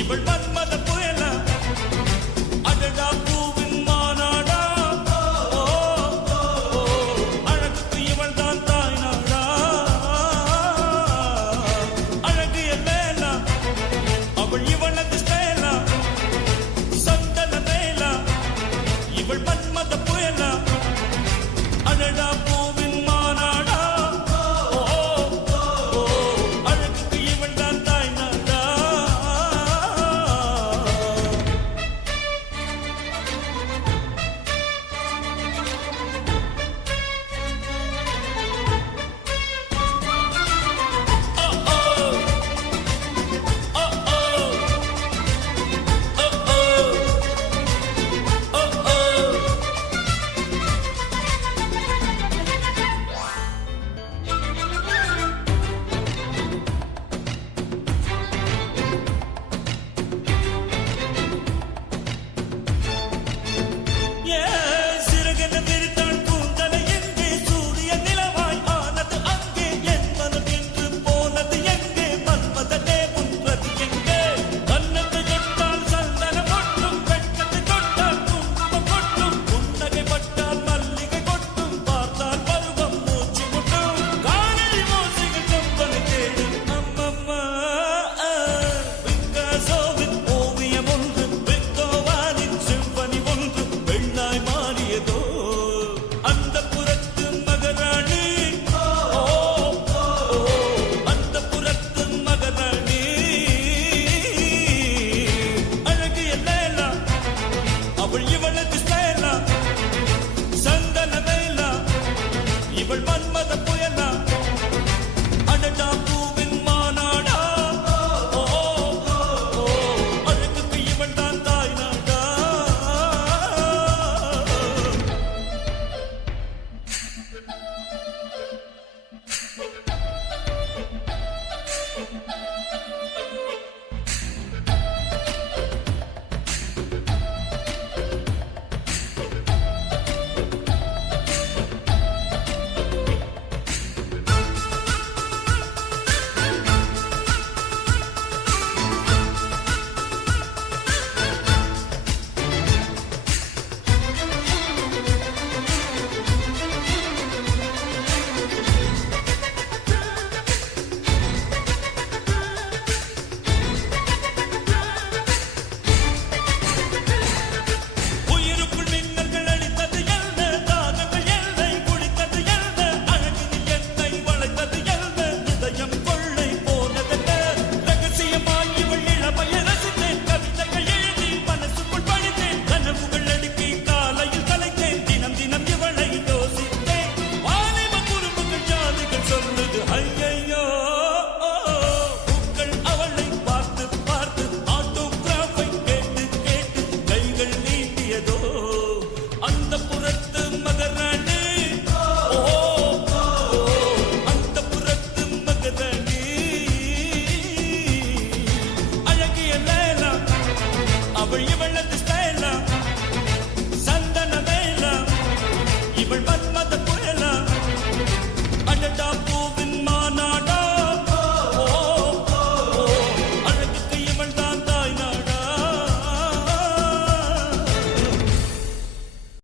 இவள் மன்மத புயலா அடடா பூவின் மாநாடா அழகுக்கு இவள் தான் தாய் நாடா அழகு எல்லேலா அவள் இவளது ஸ்டேலா சந்தன வேலா இவள் மன்மத புயலா அடடா பூவின் மாநாடா அழகுக்கு இவள் தான் தாய் நாடா இவள் மன்மத புயலா அடடா பூவின் மாநாடா அழகுக்கு இவள் தான் தாய் நாடா அவள் இவளது ஸ்டைலா சந்தன வேலா இவள் மன்மத புயலா அடடா